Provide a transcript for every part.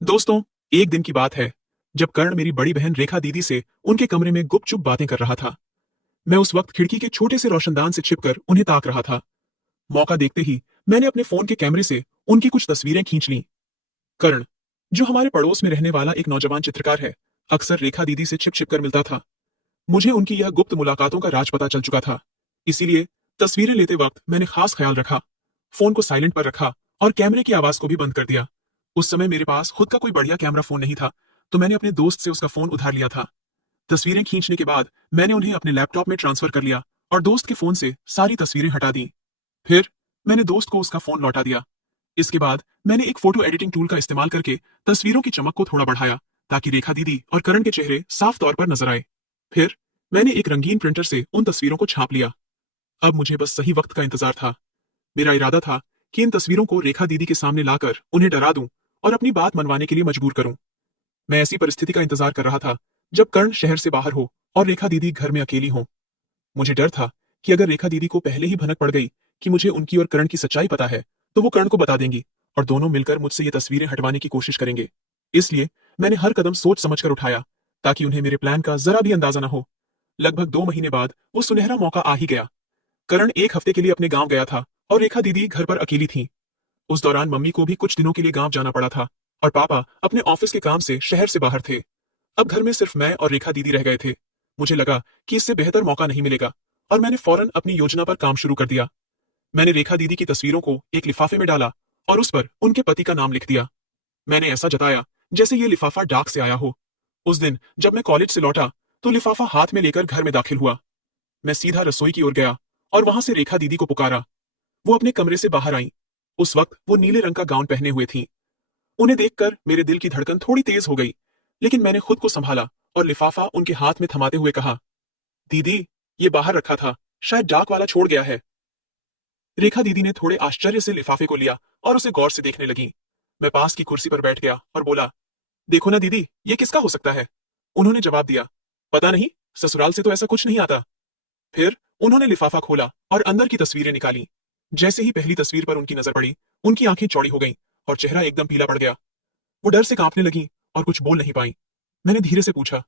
दोस्तों, एक दिन की बात है जब कर्ण मेरी बड़ी बहन रेखा दीदी से उनके कमरे में गुपचुप बातें कर रहा था। मैं उस वक्त खिड़की के छोटे से रोशनदान से छिपकर उन्हें ताक रहा था। मौका देखते ही मैंने अपने फोन के कैमरे से उनकी कुछ तस्वीरें खींच लीं। कर्ण, जो हमारे पड़ोस में रहने वाला एक नौजवान चित्रकार है, अक्सर रेखा दीदी से छिप छिप कर मिलता था। मुझे उनकी यह गुप्त मुलाकातों का राज पता चल चुका था। इसीलिए तस्वीरें लेते वक्त मैंने खास ख्याल रखा, फोन को साइलेंट पर रखा और कैमरे की आवाज को भी बंद कर दिया। उस समय मेरे पास खुद का कोई बढ़िया कैमरा फोन नहीं था, तो मैंने अपने दोस्त से उसका फोन उधार लिया था। तस्वीरें खींचने के बाद मैंने उन्हें अपने लैपटॉप में ट्रांसफर कर लिया और दोस्त के फोन से सारी तस्वीरें हटा दी। फिर मैंने दोस्त को उसका फोन लौटा दिया। इसके बाद मैंने एक फोटो एडिटिंग टूल का इस्तेमाल करके तस्वीरों की चमक को थोड़ा बढ़ाया, ताकि रेखा दीदी और करण के चेहरे साफ तौर पर नजर आए। फिर मैंने एक रंगीन प्रिंटर से उन तस्वीरों को छाप लिया। अब मुझे बस सही वक्त का इंतजार था। मेरा इरादा था कि इन तस्वीरों को रेखा दीदी के सामने लाकर उन्हें डरा दूं और अपनी बात मनवाने के लिए मजबूर करूं। मैं ऐसी परिस्थिति का इंतजार कर रहा था जब कर्ण शहर से बाहर हो और रेखा दीदी घर में अकेली हो। मुझे डर था कि अगर रेखा दीदी को पहले ही भनक पड़ गई कि मुझे उनकी और कर्ण की सच्चाई पता है, तो वो कर्ण को बता देंगी और दोनों मिलकर मुझसे ये तस्वीरें हटवाने की कोशिश करेंगे। इसलिए मैंने हर कदम सोच समझकर उठाया, ताकि उन्हें मेरे प्लान का जरा भी अंदाजा न हो। लगभग 2 महीने बाद वो सुनहरा मौका आ ही गया। करण एक हफ्ते के लिए अपने गांव गया था और रेखा दीदी घर पर अकेली थी। उस दौरान मम्मी को भी कुछ दिनों के लिए गांव जाना पड़ा था और पापा अपने ऑफिस के काम से शहर से बाहर थे। अब घर में सिर्फ मैं और रेखा दीदी रह गए थे। मुझे लगा कि इससे बेहतर मौका नहीं मिलेगा और मैंने फौरन अपनी योजना पर काम शुरू कर दिया। मैंने रेखा दीदी की तस्वीरों को एक लिफाफे में डाला और उस पर उनके पति का नाम लिख दिया। मैंने ऐसा जताया जैसे ये लिफाफा डाक से आया हो। उस दिन जब मैं कॉलेज से लौटा तो लिफाफा हाथ में लेकर घर में दाखिल हुआ। मैं सीधा रसोई की ओर गया और वहां से रेखा दीदी को पुकारा। वो अपने कमरे से बाहर आई। उस वक्त वो नीले रंग का गाउन पहने हुए थी। उन्हें देखकर मेरे दिल की धड़कन थोड़ी तेज हो गई, लेकिन मैंने खुद को संभाला और लिफाफा उनके हाथ में थमाते हुए कहा, दीदी, ये बाहर रखा था, शायद डाक वाला छोड़ गया है। रेखा दीदी ने थोड़े आश्चर्य से लिफाफे को लिया और उसे गौर से देखने लगी। मैं पास की कुर्सी पर बैठ गया और बोला, देखो ना दीदी, ये किसका हो सकता है? उन्होंने जवाब दिया, पता नहीं, ससुराल से तो ऐसा कुछ नहीं आता। फिर उन्होंने लिफाफा खोला और अंदर की तस्वीरें निकाली। जैसे ही पहली तस्वीर पर उनकी नजर पड़ी, उनकी आंखें चौड़ी हो गईं और चेहरा एकदम पीला पड़ गया। वो डर से कांपने लगी और कुछ बोल नहीं पाई। मैंने धीरे से पूछा,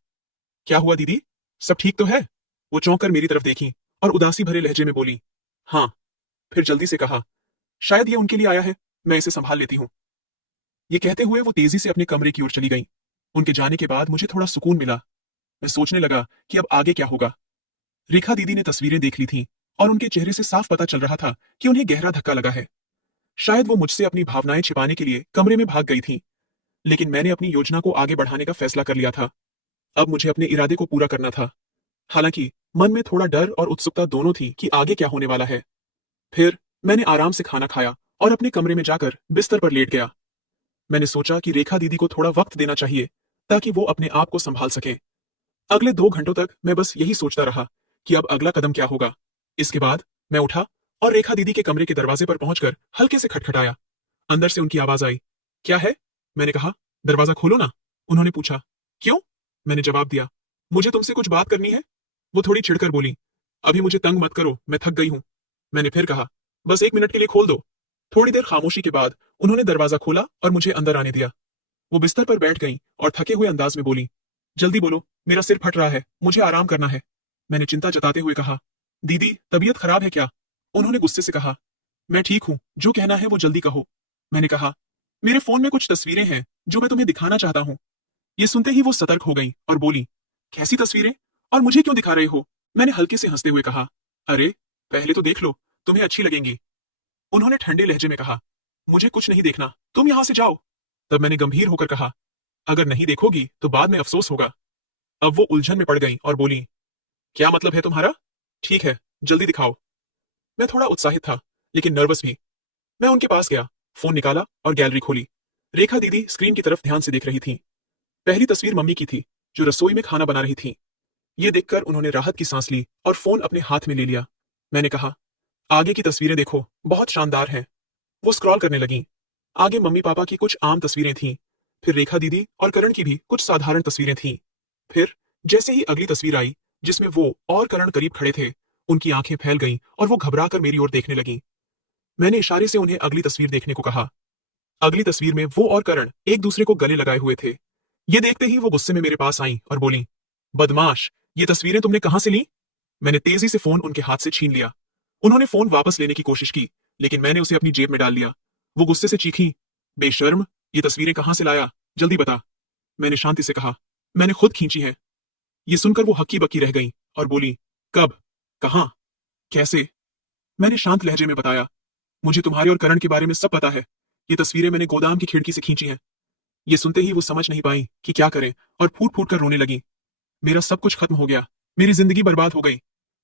क्या हुआ दीदी, सब ठीक तो है? वो चौंक कर मेरी तरफ देखी और उदासी भरे लहजे में बोली, हाँ। फिर जल्दी से कहा, शायद ये उनके लिए आया है, मैं इसे संभाल लेती हूँ। ये कहते हुए वो तेजी से अपने कमरे की ओर चली गई। उनके जाने के बाद मुझे थोड़ा सुकून मिला। मैं सोचने लगा कि अब आगे क्या होगा। रेखा दीदी ने तस्वीरें देख ली थी और उनके चेहरे से साफ पता चल रहा था कि उन्हें गहरा धक्का लगा है। शायद वो मुझसे अपनी भावनाएं छिपाने के लिए कमरे में भाग गई थी, लेकिन मैंने अपनी योजना को आगे बढ़ाने का फैसला कर लिया था। अब मुझे अपने इरादे को पूरा करना था। हालांकि मन में थोड़ा डर और उत्सुकता दोनों थी कि आगे क्या होने वाला है। फिर मैंने आराम से खाना खाया और अपने कमरे में जाकर बिस्तर पर लेट गया। मैंने सोचा कि रेखा दीदी को थोड़ा वक्त देना चाहिए, ताकि वो अपने आप को संभाल सके। अगले 2 घंटों तक मैं बस यही सोचता रहा कि अब अगला कदम क्या होगा। इसके बाद मैं उठा और रेखा दीदी के कमरे के दरवाजे पर पहुंचकर हल्के से खटखटाया। अंदर से उनकी आवाज आई, क्या है? मैंने कहा, दरवाजा खोलो ना। उन्होंने पूछा, क्यों? मैंने जवाब दिया, मुझे तुमसे कुछ बात करनी है। वो थोड़ी छिड़कर बोली, अभी मुझे तंग मत करो, मैं थक गई हूं। मैंने फिर कहा, बस 1 मिनट के लिए खोल दो। थोड़ी देर खामोशी के बाद उन्होंने दरवाजा खोला और मुझे अंदर आने दिया। वो बिस्तर पर बैठ गई और थके हुए अंदाज में बोली, जल्दी बोलो, मेरा सिर फट रहा है, मुझे आराम करना है। मैंने चिंता जताते हुए कहा, दीदी, तबीयत खराब है क्या? उन्होंने गुस्से से कहा, मैं ठीक हूं, जो कहना है वो जल्दी कहो। मैंने कहा, मेरे फोन में कुछ तस्वीरें हैं जो मैं तुम्हें दिखाना चाहता हूँ। ये सुनते ही वो सतर्क हो गई और बोली, कैसी तस्वीरें और मुझे क्यों दिखा रहे हो? मैंने हल्के से हंसते हुए कहा, अरे, पहले तो देख लो, तुम्हें अच्छी लगेंगी। उन्होंने ठंडे लहजे में कहा, मुझे कुछ नहीं देखना, तुम यहां से जाओ। तब मैंने गंभीर होकर कहा, अगर नहीं देखोगी तो बाद में अफसोस होगा। अब वो उलझन में पड़ गई और बोली, क्या मतलब है तुम्हारा? ठीक है, जल्दी दिखाओ। मैं थोड़ा उत्साहित था, लेकिन नर्वस भी। मैं उनके पास गया, फोन निकाला और गैलरी खोली। रेखा दीदी स्क्रीन की तरफ ध्यान से देख रही थी। पहली तस्वीर मम्मी की थी, जो रसोई में खाना बना रही थी। ये देखकर उन्होंने राहत की सांस ली और फोन अपने हाथ में ले लिया। मैंने कहा, आगे की तस्वीरें देखो, बहुत शानदार हैं। वो स्क्रॉल करने लगी। आगे मम्मी पापा की कुछ आम तस्वीरें थीं, फिर रेखा दीदी और करण की भी कुछ साधारण तस्वीरें थीं। फिर जैसे ही अगली तस्वीर आई, जिसमें वो और करण करीब खड़े थे, उनकी आंखें फैल गईं और वो घबरा कर मेरी ओर देखने लगीं। मैंने इशारे से उन्हें अगली तस्वीर देखने को कहा। अगली तस्वीर में वो और करण एक दूसरे को गले लगाए हुए थे। ये देखते ही वो गुस्से में मेरे पास आई और बोली, बदमाश, ये तस्वीरें तुमने कहां से ली? मैंने तेजी से फोन उनके हाथ से छीन लिया। उन्होंने फोन वापस लेने की कोशिश की, लेकिन मैंने उसे अपनी जेब में डाल लिया। वो गुस्से से चीखी, बेशर्म, ये तस्वीरें कहां से लाया, जल्दी बता। मैंने शांति से कहा, मैंने खुद खींची हैं। ये सुनकर वो हक्की बक्की रह गई और बोली, कब, कहां, कैसे? मैंने शांत लहजे में बताया, मुझे तुम्हारे और करण के बारे में सब पता है। ये तस्वीरें मैंने गोदाम की खिड़की से खींची हैं। ये सुनते ही वो समझ नहीं पाई कि क्या करें और फूट फूट कर रोने लगी। मेरा सब कुछ खत्म हो गया, मेरी जिंदगी बर्बाद हो गई।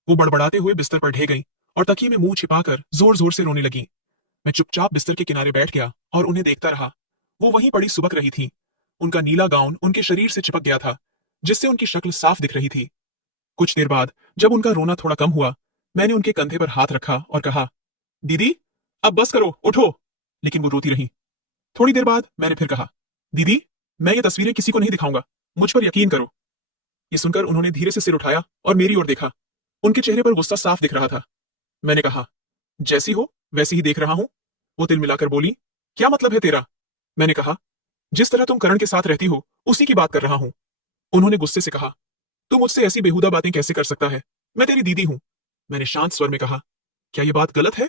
वो बड़बड़ाते हुए बिस्तर पर ढह गई और तकिए में मुंह छिपाकर जोर जोर से रोने लगी। मैं चुपचाप बिस्तर के किनारे बैठ गया और उन्हें देखता रहा। वो वहीं पड़ी सुबक रही थी। उनका नीला गाउन उनके शरीर से चिपक गया था, जिससे उनकी शक्ल साफ दिख रही थी। कुछ देर बाद जब उनका रोना थोड़ा कम हुआ, मैंने उनके कंधे पर हाथ रखा और कहा, दीदी, अब बस करो, उठो। लेकिन वो रोती रही। थोड़ी देर बाद मैंने फिर कहा, दीदी, मैं ये तस्वीरें किसी को नहीं दिखाऊंगा, मुझ पर यकीन करो। ये सुनकर उन्होंने धीरे से सिर उठाया और मेरी ओर देखा। उनके चेहरे पर गुस्सा साफ दिख रहा था। मैंने कहा, जैसी हो वैसी ही देख रहा हूं। वो तिल मिलाकर बोली, क्या मतलब है तेरा? मैंने कहा, जिस तरह तुम करण के साथ रहती हो उसी की बात कर रहा हूं। उन्होंने गुस्से से कहा, तू मुझसे ऐसी बेहुदा बातें कैसे कर सकता है? मैं तेरी दीदी हूं। मैंने शांत स्वर में कहा, क्या ये बात गलत है?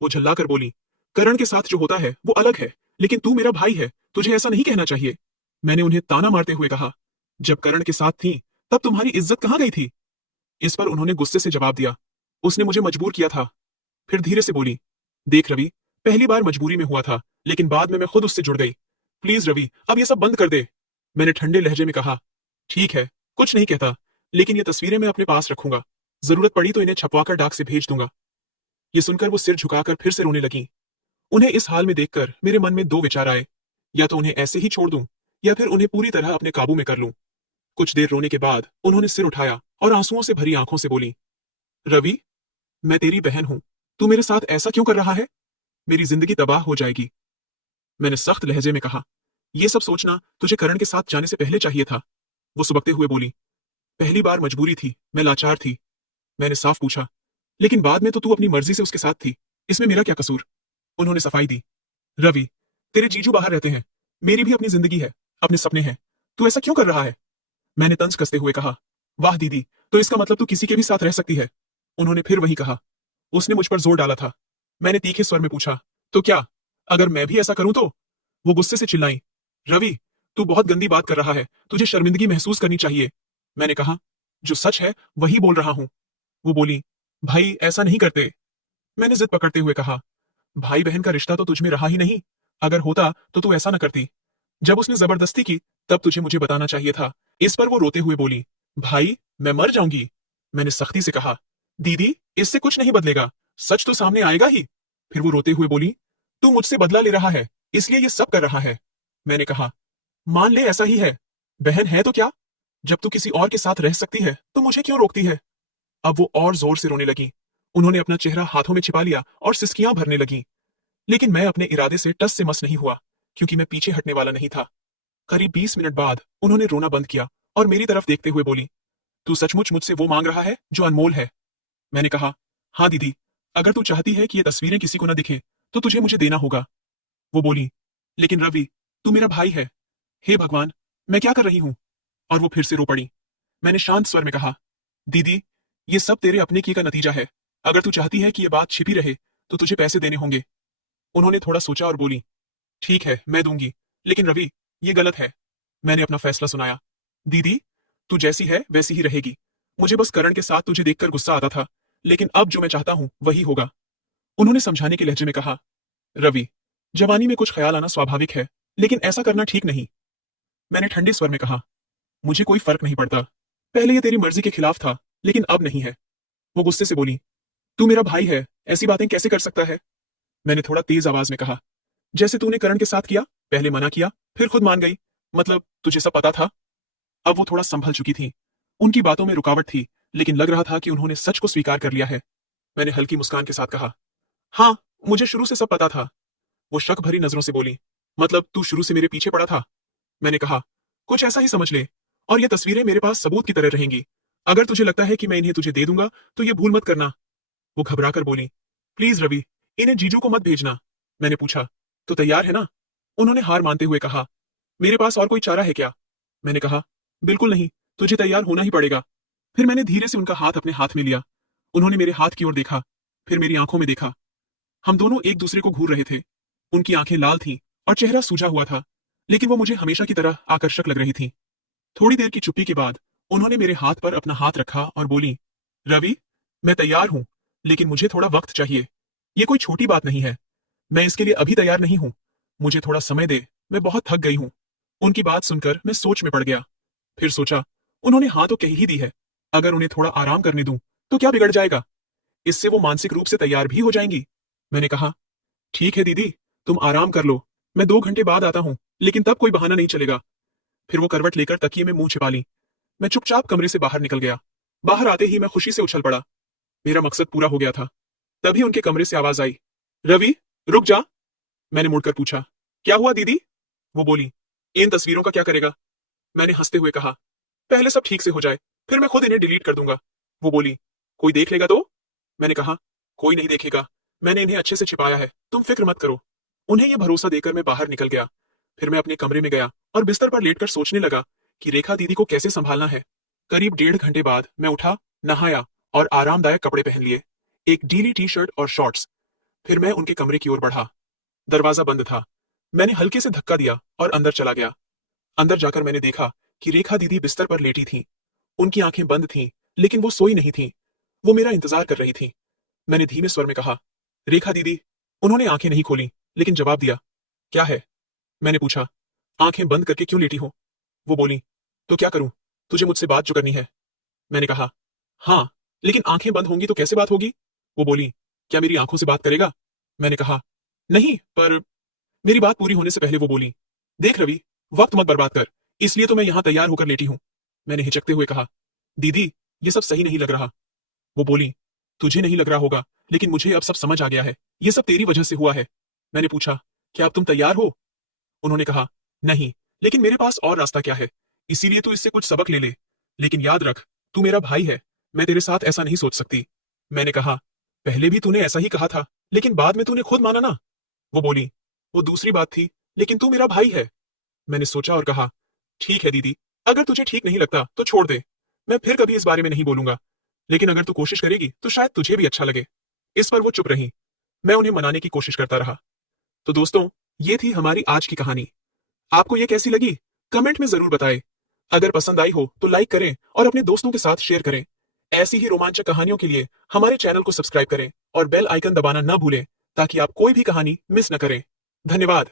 वो झल्लाकर बोली, करण के साथ जो होता है वो अलग है, लेकिन तू मेरा भाई है, तुझे ऐसा नहीं कहना चाहिए। मैंने उन्हें ताना मारते हुए कहा, जब करण के साथ थी तब तुम्हारी इज्जत कहां गई थी? इस पर उन्होंने गुस्से से जवाब दिया, उसने मुझे मजबूर किया था। फिर धीरे से बोली, देख रवि, पहली बार मजबूरी में हुआ था, लेकिन बाद में मैं खुद उससे जुड़ गई। प्लीज रवि, अब ये सब बंद कर दे। मैंने ठंडे लहजे में कहा, ठीक है, कुछ नहीं कहता, लेकिन ये तस्वीरें मैं अपने पास रखूंगा। जरूरत पड़ी तो इन्हें छपवाकर डाक से भेज दूंगा। ये सुनकर वो सिर झुकाकर फिर से रोने लगी। उन्हें इस हाल में देखकर मेरे मन में दो विचार आए, या तो उन्हें ऐसे ही छोड़ दूं, या फिर उन्हें पूरी तरह अपने काबू में कर लूं। कुछ देर रोने के बाद उन्होंने सिर उठाया और आंसुओं से भरी आंखों से बोली, रवि, मैं तेरी बहन हूं, तू मेरे साथ ऐसा क्यों कर रहा है? मेरी जिंदगी तबाह हो जाएगी। मैंने सख्त लहजे में कहा, यह सब सोचना तुझे करण के साथ जाने से पहले चाहिए था। वो सुबकते हुए बोली, पहली बार मजबूरी थी, मैं लाचार थी। मैंने साफ पूछा, लेकिन बाद में तो तू अपनी मर्जी से उसके साथ थी, इसमें मेरा क्या कसूर? उन्होंने सफाई दी, रवि, तेरे जीजू बाहर रहते हैं, मेरी भी अपनी जिंदगी है, अपने सपने हैं, तू ऐसा क्यों कर रहा है? मैंने तंज कसते हुए कहा, वाह दीदी, तो इसका मतलब तू किसी के भी साथ रह सकती है। उन्होंने फिर वही कहा। उसने मुझ पर जोर डाला था। मैंने तीखे स्वर में पूछा, तो क्या, अगर मैं भी ऐसा करूं तो? वो गुस्से से चिल्लाई, रवि, तू बहुत गंदी बात कर रहा है, तुझे शर्मिंदगी महसूस करनी चाहिए। मैंने कहा, जो सच है वही बोल रहा हूं। वो बोली, भाई ऐसा नहीं करते। मैंने जिद पकड़ते हुए कहा, भाई बहन का रिश्ता तो तुझमें रहा ही नहीं, अगर होता तो तू ऐसा न करती। जब उसने जबरदस्ती की तब तुझे मुझे बताना चाहिए था। इस पर वो रोते हुए बोली, भाई मैं मर जाऊंगी। मैंने सख्ती से कहा, दीदी, इससे कुछ नहीं बदलेगा, सच तो सामने आएगा ही। फिर वो रोते हुए बोली, तू मुझसे बदला ले रहा है, इसलिए ये सब कर रहा है। मैंने कहा, मान ले ऐसा ही है, बहन है तो क्या? जब तू किसी और के साथ रह सकती है तो मुझे क्यों रोकती है? अब वो और जोर से रोने लगी। उन्होंने अपना चेहरा हाथों में छिपा लिया और सिसकियां भरने लगी। लेकिन मैं अपने इरादे से टस से मस नहीं हुआ, क्योंकि मैं पीछे हटने वाला नहीं था। करीब 20 मिनट बाद उन्होंने रोना बंद किया और मेरी तरफ देखते हुए बोली, तू सचमुच मुझसे वो मांग रहा है जो अनमोल है? मैंने कहा, हाँ दीदी, अगर तू चाहती है कि ये तस्वीरें किसी को न दिखे तो तुझे मुझे देना होगा। वो बोली, लेकिन रवि, तू मेरा भाई है। हे भगवान, मैं क्या कर रही हूं? और वो फिर से रो पड़ी। मैंने शांत स्वर में कहा, दीदी, ये सब तेरे अपने किए का नतीजा है। अगर तू चाहती है कि ये बात छिपी रहे तो तुझे पैसे देने होंगे। उन्होंने थोड़ा सोचा और बोली, ठीक है, मैं दूंगी, लेकिन रवि, ये गलत है। मैंने अपना फैसला सुनाया, दीदी, तू जैसी है वैसी ही रहेगी। मुझे बस करण के साथ तुझे देखकर गुस्सा आता था, लेकिन अब जो मैं चाहता हूं वही होगा। उन्होंने समझाने के लहजे में कहा, रवि, जवानी में कुछ ख्याल आना स्वाभाविक है, लेकिन ऐसा करना ठीक नहीं। मैंने ठंडे स्वर में कहा, मुझे कोई फर्क नहीं पड़ता। पहले ये तेरी मर्जी के खिलाफ था, लेकिन अब नहीं है। वो गुस्से से बोली, तू मेरा भाई है, ऐसी बातें कैसे कर सकता है? मैंने थोड़ा तेज आवाज में कहा, जैसे तूने करण के साथ किया, पहले मना किया, फिर खुद मान गई। मतलब तुझे सब पता था? अब वो थोड़ा संभल चुकी थी। उनकी बातों में रुकावट थी, लेकिन लग रहा था कि उन्होंने सच को स्वीकार कर लिया है। मैंने हल्की मुस्कान के साथ कहा, हाँ, मुझे शुरू से सब पता था। वो शक भरी नजरों से बोली, मतलब तू शुरू से मेरे पीछे पड़ा था? मैंने कहा, कुछ ऐसा ही समझ ले, और ये तस्वीरें मेरे पास सबूत की तरह रहेंगी। अगर तुझे लगता है कि मैं इन्हें तुझे दे दूंगा तो ये भूल मत करना। वो घबरा कर बोली, प्लीज रवि, इन्हें जीजू को मत भेजना। मैंने पूछा, तो तैयार है ना? उन्होंने हार मानते हुए कहा, मेरे पास और कोई चारा है क्या? मैंने कहा, बिल्कुल नहीं, तुझे तैयार होना ही पड़ेगा। फिर मैंने धीरे से उनका हाथ अपने हाथ में लिया। उन्होंने मेरे हाथ की ओर देखा, फिर मेरी आंखों में देखा। हम दोनों एक दूसरे को घूर रहे थे। उनकी आंखें लाल थीं और चेहरा सूजा हुआ था, लेकिन वो मुझे हमेशा की तरह आकर्षक लग रही थी। थोड़ी देर की चुप्पी के बाद उन्होंने मेरे हाथ पर अपना हाथ रखा और बोली, रवि, मैं तैयार हूं, लेकिन मुझे थोड़ा वक्त चाहिए। ये कोई छोटी बात नहीं है। मैं इसके लिए अभी तैयार नहीं हूं। मुझे थोड़ा समय दे, मैं बहुत थक गई हूं। उनकी बात सुनकर मैं सोच में पड़ गया। फिर सोचा, उन्होंने हाँ तो कह ही दी है। अगर उन्हें थोड़ा आराम करने दूं, तो क्या बिगड़ जाएगा? इससे वो मानसिक रूप से तैयार भी हो जाएंगी। मैंने कहा, ठीक है दीदी, तुम आराम कर लो। मैं 2 घंटे बाद आता हूं, लेकिन तब कोई बहाना नहीं चलेगा। फिर वो करवट लेकर तकिए में मुंह छिपा ली। मैं चुपचाप कमरे से बाहर निकल गया। बाहर आते ही मैं खुशी से उछल पड़ा। मेरा मकसद पूरा हो गया था। तभी उनके कमरे से आवाज आई, रवि, रुक जा। मैंने मुड़कर पूछा, क्या हुआ दीदी? वो बोली, इन तस्वीरों का क्या करेगा? मैंने हंसते हुए कहा, पहले सब ठीक से हो जाए, फिर मैं खुद इन्हें डिलीट कर दूंगा। वो बोली, कोई देख लेगा तो? मैंने कहा, कोई नहीं देखेगा। मैंने इन्हें अच्छे से छिपाया है, तुम फिक्र मत करो। उन्हें यह भरोसा देकर मैं बाहर निकल गया। फिर मैं अपने कमरे में गया और बिस्तर पर लेटकर सोचने लगा कि रेखा दीदी को कैसे संभालना है। करीब 1.5 घंटे बाद मैं उठा, नहाया और आरामदायक कपड़े पहन लिए, एक ढीली टी शर्ट और शॉर्ट्स। फिर मैं उनके कमरे की ओर बढ़ा। दरवाजा बंद था। मैंने हल्के से धक्का दिया और अंदर चला गया। अंदर जाकर मैंने देखा कि रेखा दीदी बिस्तर पर लेटी थीं। उनकी आंखें बंद थीं, लेकिन वो सोई नहीं थीं। वो मेरा इंतजार कर रही थीं। मैंने धीमे स्वर में कहा, रेखा दीदी। उन्होंने आंखें नहीं खोली, लेकिन जवाब दिया, क्या है? मैंने पूछा, आंखें बंद करके क्यों लेटी हो? वो बोली, तो क्या करूं? तुझे मुझसे बात जो करनी है। मैंने कहा, हाँ, लेकिन आंखें बंद होंगी तो कैसे बात होगी? वो बोली, क्या मेरी आंखों से बात करेगा? मैंने कहा, नहीं, पर मेरी बात पूरी होने से पहले वो बोली, देख रवि, वक्त मत बर्बाद कर, इसलिए तो मैं यहां तैयार होकर लेटी हूं। मैंने हिचकते हुए कहा, दीदी, ये सब सही नहीं लग रहा। वो बोली, तुझे नहीं लग रहा होगा, लेकिन मुझे अब सब समझ आ गया है। ये सब तेरी वजह से हुआ है। मैंने पूछा, क्या अब तुम तैयार हो? उन्होंने कहा, नहीं, लेकिन मेरे पास और रास्ता क्या है? इसीलिए तू इससे कुछ सबक ले ले। लेकिन याद रख, तू मेरा भाई है। मैं तेरे साथ ऐसा नहीं सोच सकती। मैंने कहा, पहले भी तूने ऐसा ही कहा था, लेकिन बाद में तूने खुद माना ना। वो बोली, वो दूसरी बात थी, लेकिन तू मेरा भाई है। मैंने सोचा और कहा, ठीक है दीदी, अगर तुझे ठीक नहीं लगता तो छोड़ दे। मैं फिर कभी इस बारे में नहीं बोलूंगा। लेकिन अगर तू कोशिश करेगी तो शायद तुझे भी अच्छा लगे। इस पर वो चुप रही। मैं उन्हें मनाने की कोशिश करता रहा। तो दोस्तों, ये थी हमारी आज की कहानी। आपको ये कैसी लगी? कमेंट में जरूर बताएं। अगर पसंद आई हो तो लाइक करें और अपने दोस्तों के साथ शेयर करें। ऐसी ही रोमांचक कहानियों के लिए हमारे चैनल को सब्सक्राइब करें और बेल आइकन दबाना न भूलें, ताकि आप कोई भी कहानी मिस न करें। धन्यवाद।